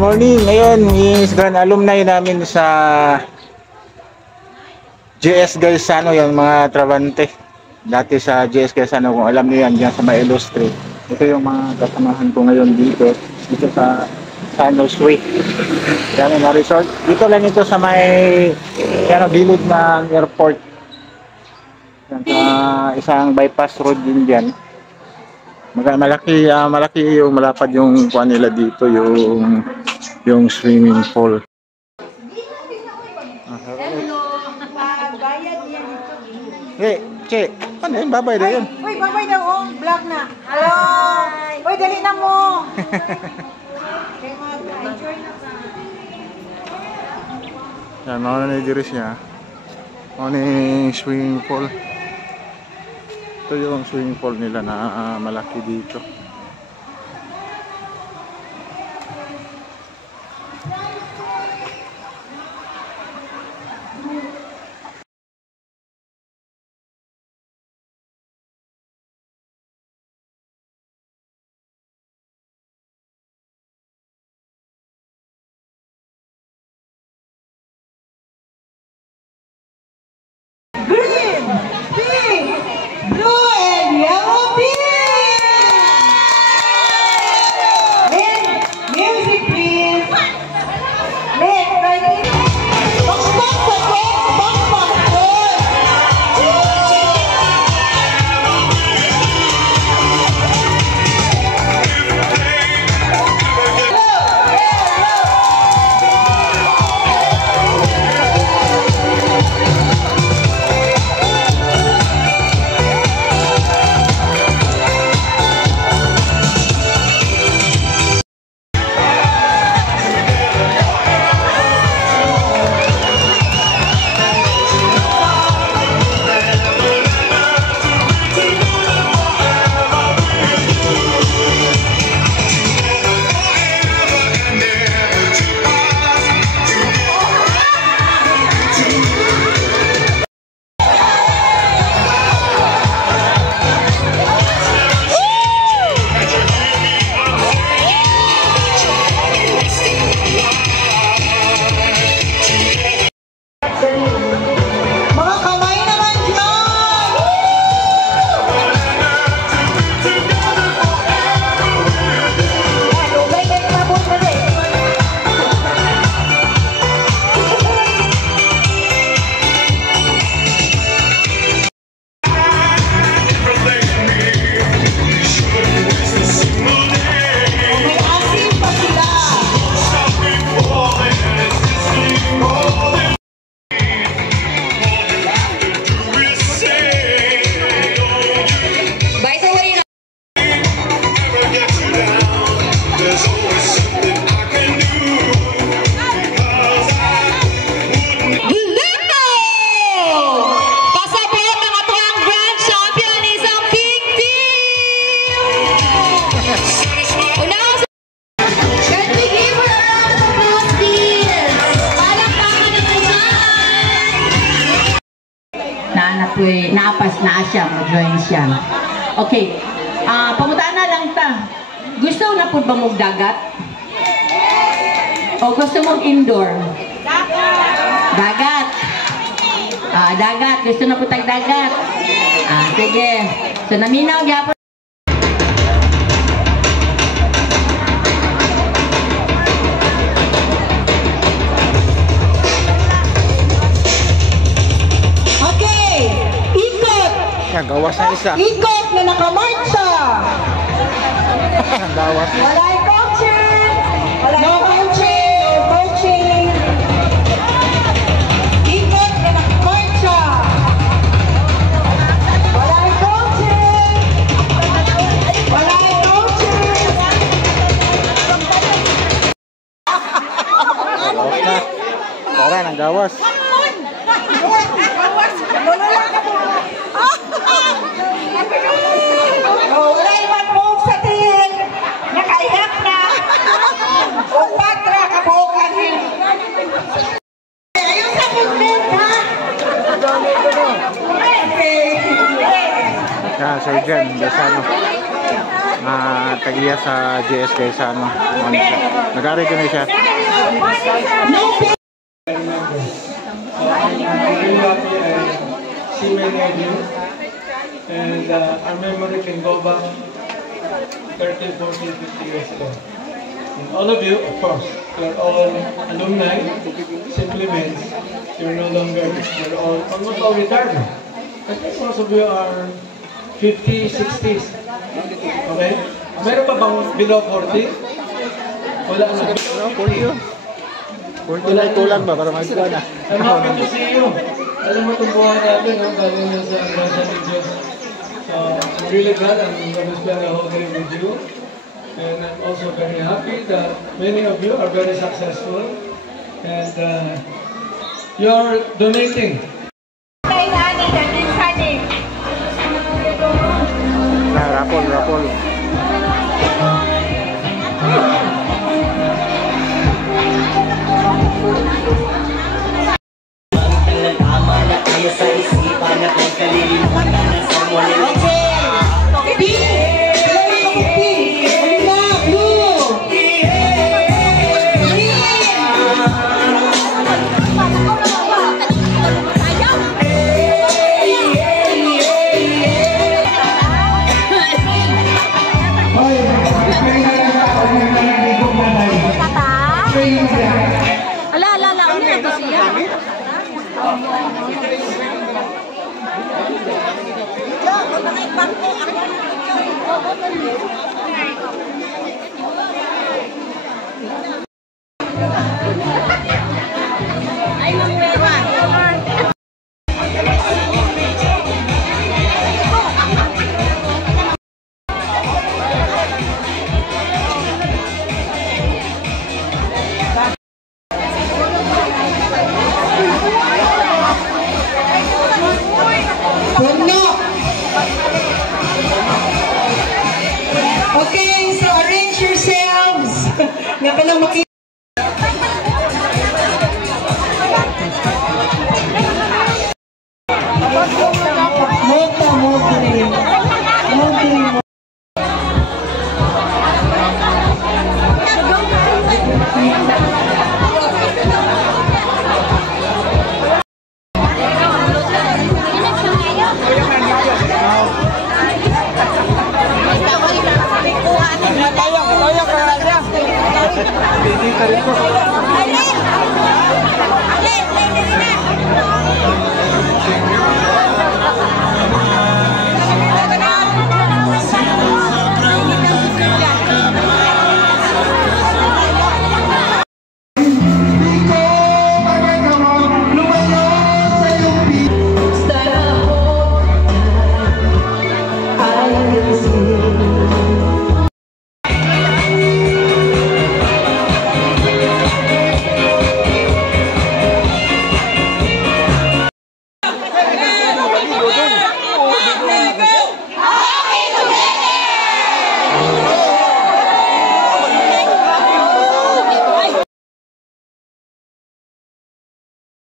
morning. Ngayon is grand alumni namin sa JS Gaisano, yung mga Travante. Dati sa JS Gaisano, kung alam niyo yan, dyan sa May Street. Ito yung mga kasamahan ko ngayon dito sa San Jose. Yan na resort. Dito lang ito sa may gilid ng airport. Yan, sa isang bypass road din dyan. Malaki yung malapad yung kuan nila dito, yung swimming pool. Hey, che, ano yun? Babay daw yun. Uy, babay daw, oh. Vlog na. Hello. Uy, dali na mo. Yan, mga na diris niya. Ano yung swimming pool. Ito yung swimming pool nila na malaki dito. Green, pink, blue, and yellow team. Music, please. Ready? Mga kamay naman dyan! Lugay kayo na po sa rin. May asin pa sila. Naapas na siya, mag-join siya. Okay, pamutaan na lang ta. Gusto na po ba mong dagat? O gusto mong indoor? Dagat. Dagat. Gusto na po tayong dagat. Sige. So, naminaw gyapon. Gawas na isa. Ikot na nakamarcha. Gawas. Walay coaching. No coaching. Ikot na nakamarcha. Walay coaching. Gawas na. Tara, nang gawas. Wala naman move sa tin. Nakaiyak na. O patra kabukan. Ayun sa movement ha. Surgeon Gaisano. tagiya sa JSK sa ano. Nag-ready na siya. I'm really happy I see many of you, and our memory can go back 30, 40, 50 years ago. And all of you, of course, you're all alumni, simply means you're no longer, you're all, almost all retired now. I think most of you are 50, 60s. Okay? Meron pa bang below 40? Wala na. 40 yun. 40 lang kulang ba para magkuha na? I'm happy to see you. Alam mo itong buhay natin, no? Galing na sa Grasa ni Diyos. I'm really glad I'm going to spend a whole day with you. And I'm also very happy that many of you are very successful. And you're donating. Rapol. From now